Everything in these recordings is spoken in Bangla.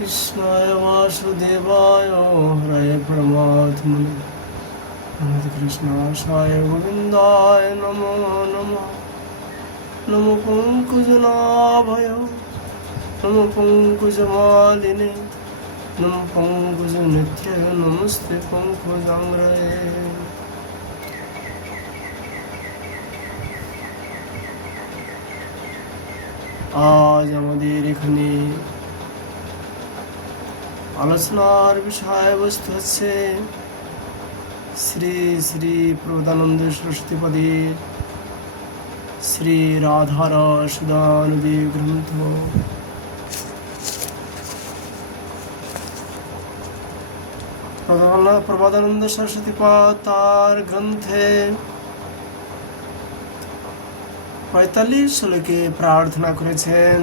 कृष्णाय वासुदेवाय हरे परमात्मने हरे कृष्णाय गोविन्दाय नमो नमः नमो पंकजनाभय नमो पंकजमालिने नमो पंकजनित्याय नमस्ते पंकजाङ्घ्रये। আজ আমাদের এখানে আলোচনার বিষয়বস্তু হচ্ছে শ্রী শ্রী প্রবোধানন্দ সরস্বতীপদের শ্রী রাধারসদানুদী গ্রন্থ। প্রবোধানন্দ সরস্বতীপদ তার গ্রন্থে 45 শ্লোকে প্রার্থনা করেছেন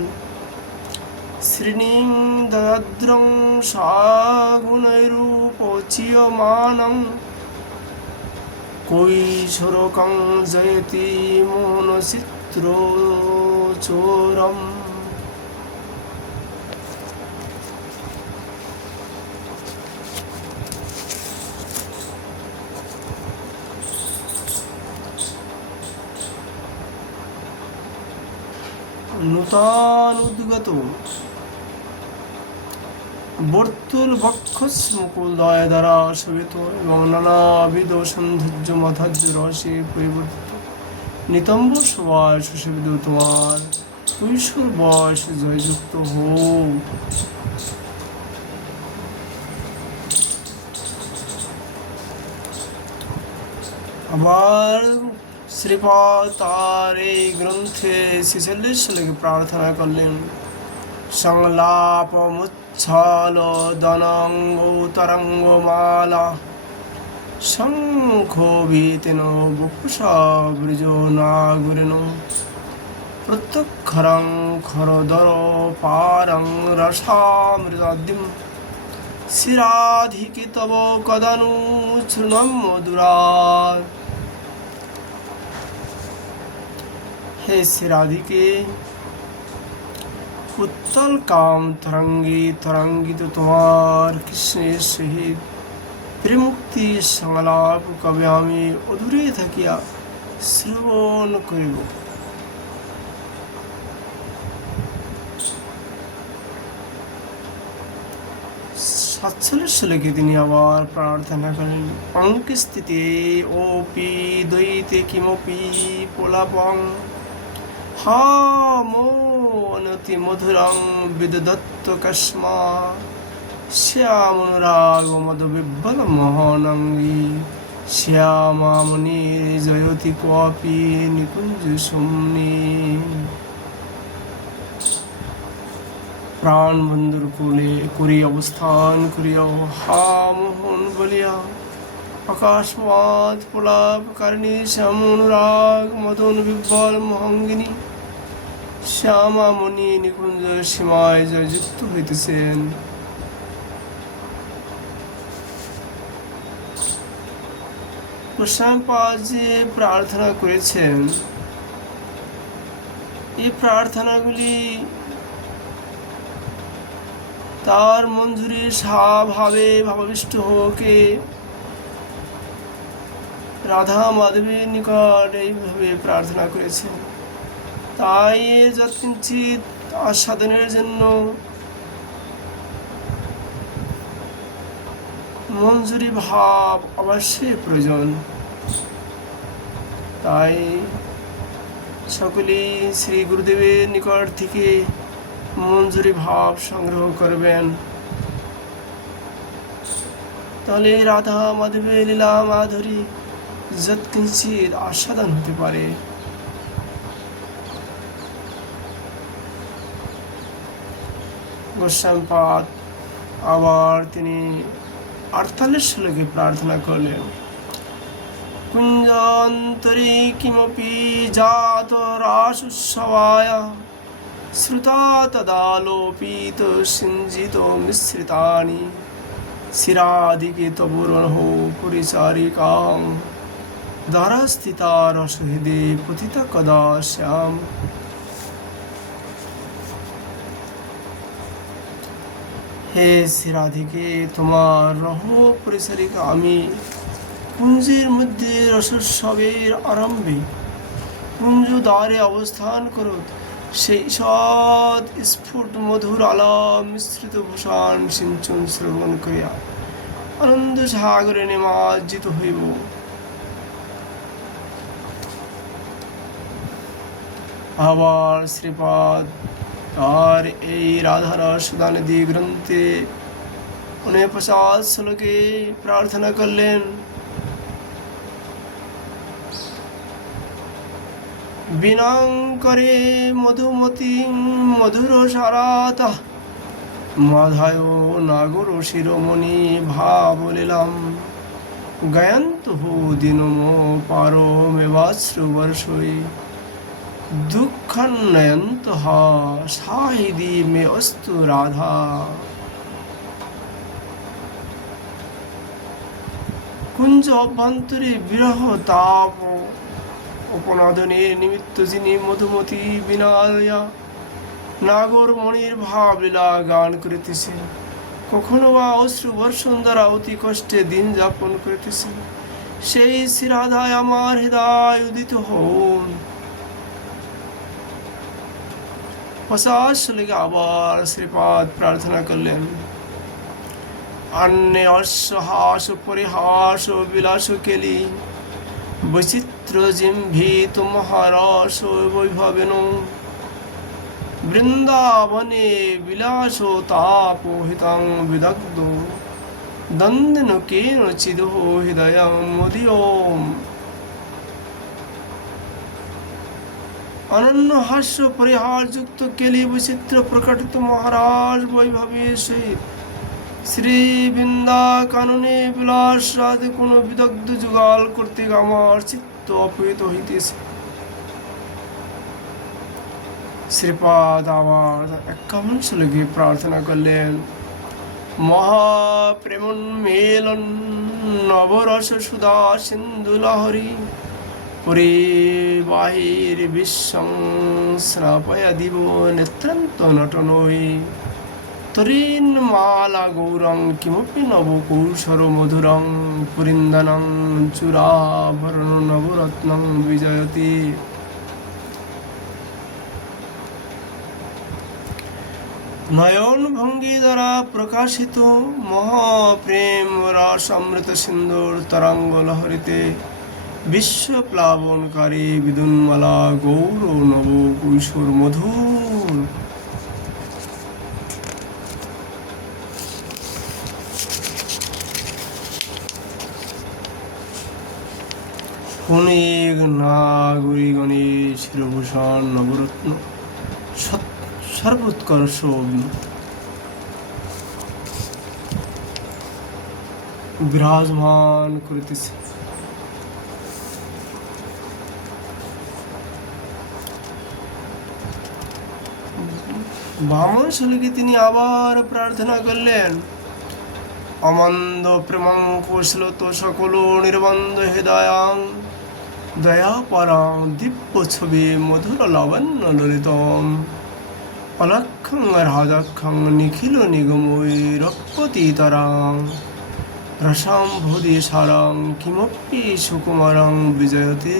শ্রীনিং দয়াদ্রং সাগুণৈরূপচিয়মানং কৈশোরকং জয়তি মনচিত্রচোরম। নূতন উদ্গত বর্তুল বক্ষস মুকুল দয় দ্বারা শোভিত এবং নানাবিধ সৌন্দর্য মাধুর্য রসে পরিবর্তিত নিতম্ব সবায় সুশোভিত তোমার কৈশোর বয়স জয়যুক্ত হোক। আবার শ্রীপাদ তার এই গ্রন্থে 46 শ্লোকে প্রার্থনা করলেন সংলাপ মুচ্ছল দনঙ্গ তরঙ্গমালা শঙ্খোভিতেন বুকুশা বৃজ নাগুরেন প্রত্যক্ষরং খরদর পারং রসামৃতাদ্যম শিরাধিকে তব কদনু শৃণম মধুরাৎ। হে শিরাধিকে উত্তল কাম তরঙ্গিত তোমার কৃষ্ণের সহিত প্রেমুক্তি সংলাপ কবে আমি অদূরে থাকিয়া শ্রবণ করিব। 47 শ্লোকে তিনি আবার প্রার্থনা করেন অঙ্কস্থিতে ওপি দ্বৈতে কিমপি পোলাপং হা মো অনতি মধুরং বিদদত্ত কস্মা শ্যামনুরাগ মদ বিব্বল মোহনঙ্গী শ্যামামণি জয়তি কোপি নিকুঞ্জ সুমনি। প্রাণ বন্ধুর কুলে করি অবস্থান করিয়াও হা মোহন বলিয়া আকাশমাত পোলাপ কারণী শ্যামনুরাগ মদন বিব্বল মোহঙ্গিনী শ্যামামণি নিকুঞ্জ সীমায় জয়যুক্ত হইতেছেন। গোস্বামীপাদ যে প্রার্থনা করেছেন এই প্রার্থনাগুলি তার মঞ্জুরি স্বভাবে ভাবাবিষ্ট হোকে রাধা মাধবের নিকট এইভাবে প্রার্থনা করেছেন। তাই যৎকিঞ্চিৎ আস্বাদনের জন্য মঞ্জুরি ভাব অবশ্যই প্রয়োজন। তাই সকলেই শ্রী গুরুদেবের নিকট থেকে মঞ্জুরি ভাব সংগ্রহ করবেন, তাহলে রাধা মাধবের লীলা মাধুরী যৎকিঞ্চিৎ আস্বাদন হতে পারে। গোস্বামীপাদ আবার তিনি 48 শ্লোকে প্রার্থনা করলেন কুঞ্জান্তরে কিমপি জাত রাসুৎসবায় শ্রুতা তদালোপিত সিঞ্জিত মিশ্রিতানি শিরাদিকে তবুরহ পরিচারিকাং দ্বারাস্থিতা রসহৃদে পতিতা কদা শ্যাম। হে শ্রীরাধিকে, তোমার রহ পরিচারিকা আমি। কুঞ্জের মধ্যে রসোৎসবের আরম্ভে কুঞ্জ দ্বারে অবস্থান করত, সেই সৎ স্ফুট মধুর আলাপ মিশ্রিত ভূষণ সিঞ্চন শ্রবণ করিয়া আনন্দ সাগরে নিমজ্জিত হইব। আবার শ্রীপাদ আর এই রাধারস সুদানিধি গ্রন্থে 49 শ্লোকে প্রার্থনা করলেন। বিনাঙ্করে মধুমতি মধুর সারাতা মাধায় নাগর শিরোমণি ভাবলিলাম গায়ন্ত দিনম পারো মেবাশ্রু বর্ষই দুঃখান্নয়ন্ত সাহিদি মে অস্তু রাধা। কুঞ্জ অভ্যন্তরে বিরহ তাপ উপনাদনের নিমিত্ত যিনি মধুমতি বিনায়া নাগর মণির ভাবলীলা গান করিতেছেন, কখনো বা অশ্রু বর্ষণ দ্বারা অতি কষ্টে দিন যাপন করিতেছেন, সেই শ্রীরাধায় আমার হৃদয় উদিত হন। 50 শ্লোকে আবার শ্রীপাদ প্রার্থনা করলেন। अन्य हास परिहास विलास केली वैचित्र जिम्भी तुम्हारास वैभवेनो वृंदावने विलासो तापोहितं विदग्धो दंदन केनचिदो हृदयं मुदियोम। अनन्य हास्य परिहार युक्त केली विचित्र प्रकटित महाराज वैभवे सहित শ্রী বৃন্দা কাননে বিলাস রাধে কোন বিদগ্ধ যুগাল করতে আমার চিত্ত অপহৃত হইতেছে। শ্রীপাদ আবার 51 শ্লোকে প্রার্থনা করলেন। মহাপ্রেমোন্মেলন নবরস সুধা সিন্ধু লহরী পরিবাহীর বিশ্বং স্নাপয়া দিব নেত্রান্ত নটনৈ তরিন মালা গৌরং কিমপি নবকৌশর মধুরং পুরিন্দনং চূড়াভরণ নবরত্নং বিজয়তি। নয়ন ভঙ্গি দ্বারা প্রকাশিত মহাপ্রেম রসমৃত সিন্ধুর তরঙ্গ লহরিতে বিশ্ব প্লাবনকারী বিদুন্মালা গৌর নব কৈশোর মধুর। অনেক নাগরিগণের শিরভূষণ নবরত্ন সর্বোৎকর্ষ বিরাজমান করিতেছে। বামন শ্লোকে তিনি আবার প্রার্থনা করলেন। অমন্দ প্রেমং কৌশলত সকল নির্বন্ধ হৃদয়াং দয়া পরাং দিব্য ছবি মধুর লাবণ্য ললিতম অলক্ষং রাজক্ষং নিখিল নিগমৈ রক্পতিতরাং রসাম্ভোদি সারং কিমপি সুকুমারং বিজয়তে।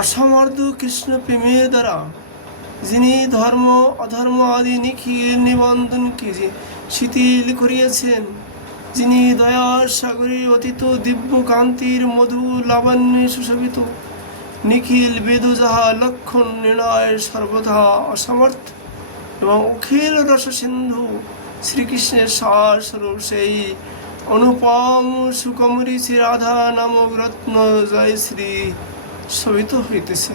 অসমর্থ কৃষ্ণ প্রেমের দ্বারা যিনি ধর্ম অধর্ম আদি নিখিল নিবন্ধনকে শিথিল করিয়াছেন, যিনি দয়ার সাগরে অতীত দিব্য কান্তির মধু লাবণ্যে সুশোভিত নিখিল বেদ যাহা লক্ষণ নির্ণয় সর্বদা অসমর্থ এবং অখিল রস সিন্ধু শ্রীকৃষ্ণের সারস্বরূপ সেই অনুপম সুকমরী শ্রী রাধা নামক রত্ন জয় শ্রী শোভিত হইতেছে।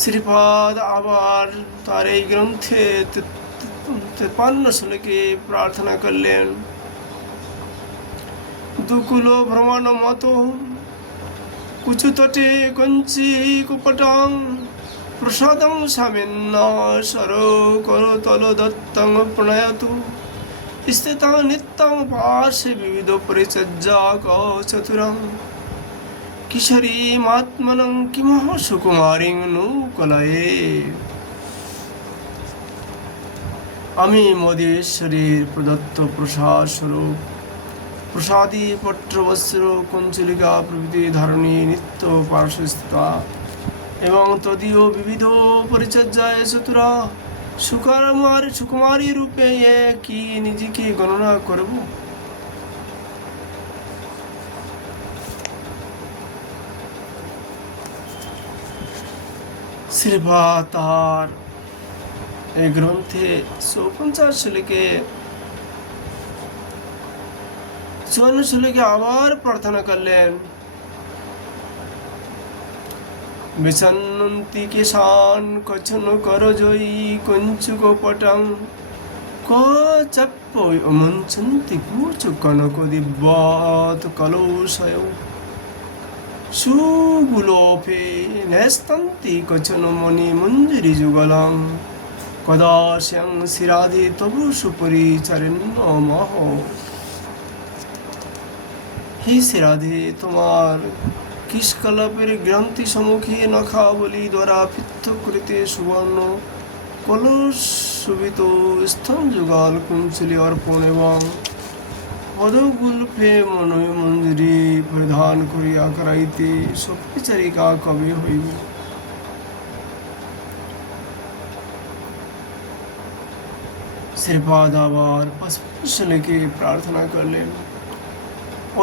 শ্রীপাদ আবার তার এই গ্রন্থে 53 শ্লোকে প্রার্থনা করলেন। দুকুল ভ্রমণ মত কুচুতটে কঞ্চি কুপটং প্রসাদং স্বামিন্ন সর করতল দত্তং প্রণয়তু স্থিতং নিত্যং পার্শ্বে বিবিধ পরিচর্যা চতুরং কিশোরী মাত্মনং কিমহ সুকুমারিং নু কলয়ে। আমি মদেশ্বরীর প্রদত্ত প্রসাদ স্বরূপ প্রসাদী পত্রবস্ত্র কঞ্চলিকা প্রভৃতি ধারণী নিত্য পার্শ্বস্থিতা এবং তদীয় বিবিধ পরিচর্যায় চতুরা সুকুমারী রূপে কি নিজেকে গণনা করব। শ্রীপা তার এই গ্রন্থে 150 শ্লোকে 54 শ্লোকে আবার প্রার্থনা করলেন। বিচন্নন্তি কেশান কচন করজয়ী কঞ্চুক পটং ক চাপ্পৈ অমঞ্চন্তি কুচ কনক দিব্যত কলৌষয় সুগুলোপে নেস্তন্তি কচন মণি মঞ্জুরি যুগলং কদাস্যং শিরাধি তবু সুপরিচারিণ্যমহ। হে শিরাধে, তোমার কিষ্কলপের গ্রন্থি সম্মুখে নখাবলী দ্বারা পৃথক করিতে সুবর্ণ কলস শোভিত স্তন যুগল কুঞ্চলি অর্পণ এবং পদগুল্ফে মঞ্জুরি পরিধান করিয়া করাইতে সপিচারিকা কবে হইবে। শ্রীপাদ আবার 55 শ্লোকে প্রার্থনা করলেন।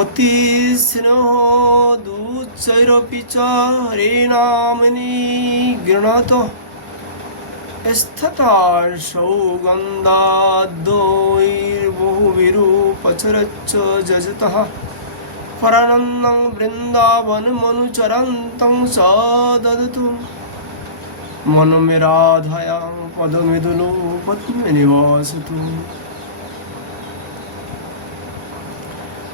অতি স্নেহ দুচ্চৈরপি চ হরে নামনি গৃণত স্থতার সৌগন্ধাদ্বৈর্বহুবিরূপচরচ্চ যজতঃ পরানন্দং বৃন্দাবনমনুচরন্तं সদদতু মনমেরাধায়াং পদমিদুলো পদ্মে নিবাসতু।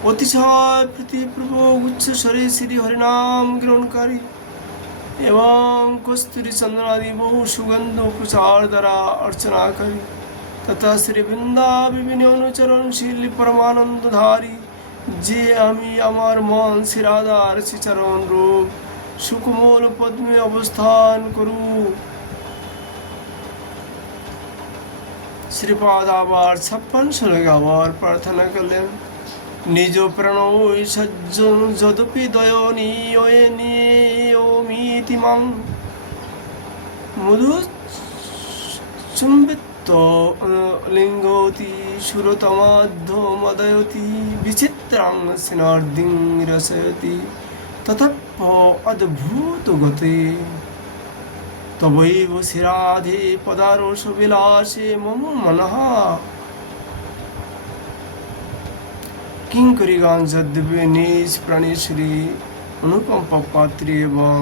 অতিশয় প্রীতিপূর্বক উচ্চস্বরে শ্রী হরিনাম গ্রহণকারী এবং কস্তুরী চন্দ্রাদি বহু সুগন্ধ প্রচার দ্বারা অর্চনাকারী তথা শ্রী বৃন্দা বিভিন্ন অনুচরণশীল পরমানন্দধারী যে আমি আমার মন শ্রীরাধার শ্রীচরণ রূপ সুকোমল পদ্মে অবস্থান করু। শ্রীপাদ আবার 56 শ্লোকে আবার প্রার্থনা করলেন। নিজ প্রণয় সজ্জন যদপি দয়নীয়মিতি মাং মধু চুম্বিত লিঙ্গতি সুরতমাধ্যমদয়তি বিচিত্রাং সিনার্দিং রসয়তি ততঃ অদ্ভুত গতে তবৈব শিরাধে পদারস বিলাসে মম মনঃ কিঙ্করিগান যদ্যপি নিজ প্রাণেশ্বরী অনুকম্পা পাত্রী এবং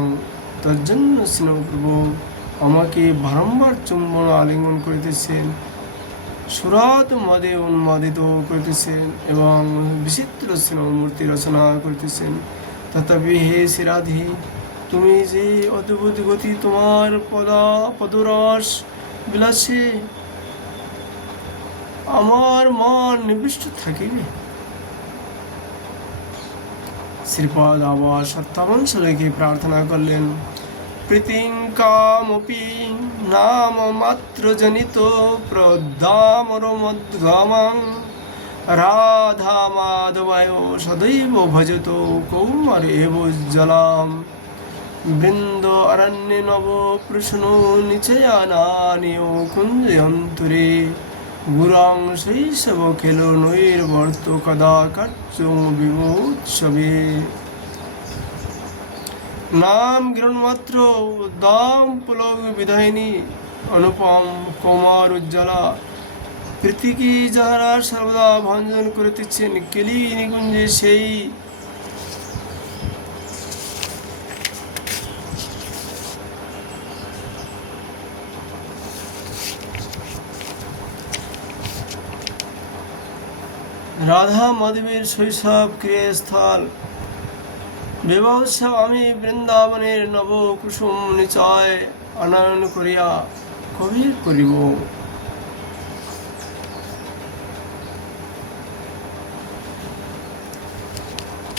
তজ্জন্য স্নেহপ্রভু আমাকে বারম্বার চুম্বন আলিঙ্গন করিতেছেন, সুরাত মদে উন্মাদিত করিতেছেন এবং বিচিত্র স্নেহমূর্তি রচনা করিতেছেন। তথাপি হে শিরাধি, তুমি যে অদ্ভুত গতি, তোমার পদরস বিলাসে আমার মন নিবিষ্ট থাকিবে। শ্রীপাদ আবার 57 শ্লোকে প্রার্থনা করলেন। প্রীতিং কামপি নাম মাত্র জনিত প্রদ্দামরমদ্গমাং রাধা মাধবায় সদৈব ভজত কৌমার এব জলাম বৃন্দ অরণ্য নব প্রশ্ন নিচয়ানানিয় কুঞ্জয়ন্তরে গুরাং শৈশব খেল নৈর্বর্ত কদা কার্যং বিমোৎসবে। নাম গ্রহণমাত্র দাম পুলক বিধায়িনী অনুপম কৌমার উজ্জ্বলা প্রীতিকে যাহারা সর্বদা ভঞ্জন করিতেছেন কেলি নিকুঞ্জে সেই রাধা মাধবের শৈশব ক্রিয়াস্থল বিবাহ উৎসব আমি বৃন্দাবনের নব কুসুম নিচয় আনয়ন করিয়া কবি করিব।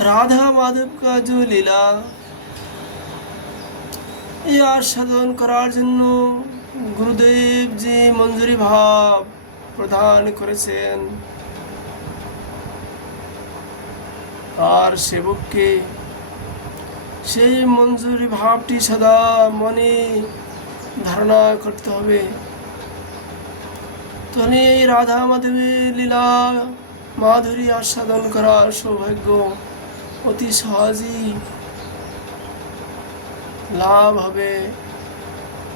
राधा माधव का जो लीला এই আস্বাদন করার জন্য গুরুদেব যে মঞ্জুরি ভাব প্রদান করেছেন, আর সেবককে সেই মঞ্জুরি ভাবটি সদা মনে ধারণা করতে হবে। তাহলে এই রাধা মাধবীর লীলা মাধুরী আস্বাদন করার সৌভাগ্য অতি সহজেই লাভ হবে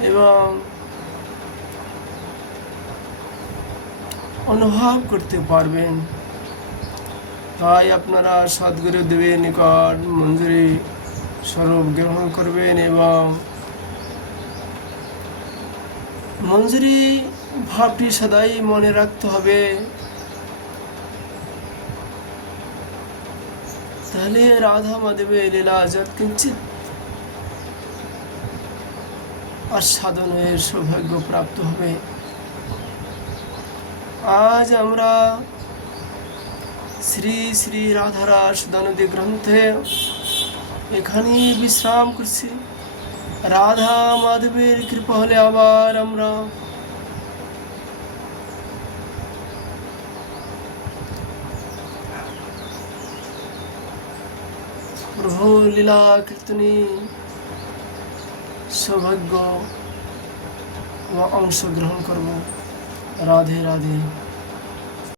এবং অনুভব করতে পারবেন। তাই আপনারা সদ্গুরুদেবের নিকট মঞ্জুরি স্বরূপ গ্রহণ করবেন এবং মঞ্জুরি ভাবটি সদাই মনে রাখতে হবে। তাহলে রাধা মাধবের লীলা যৎকিঞ্চিৎ আস্বাদনের সৌভাগ্য প্রাপ্ত হবে। আজ আমরা শ্রী শ্রী রাধারাস দানদী গ্রন্থে এখানেই বিশ্রাম করছি। রাধা মাধবের কৃপা হলে আবার আমরা প্রভু লীলা কীর্তনী সৌভাগ্য ও অংশগ্রহণ করব। রাধে রাধে।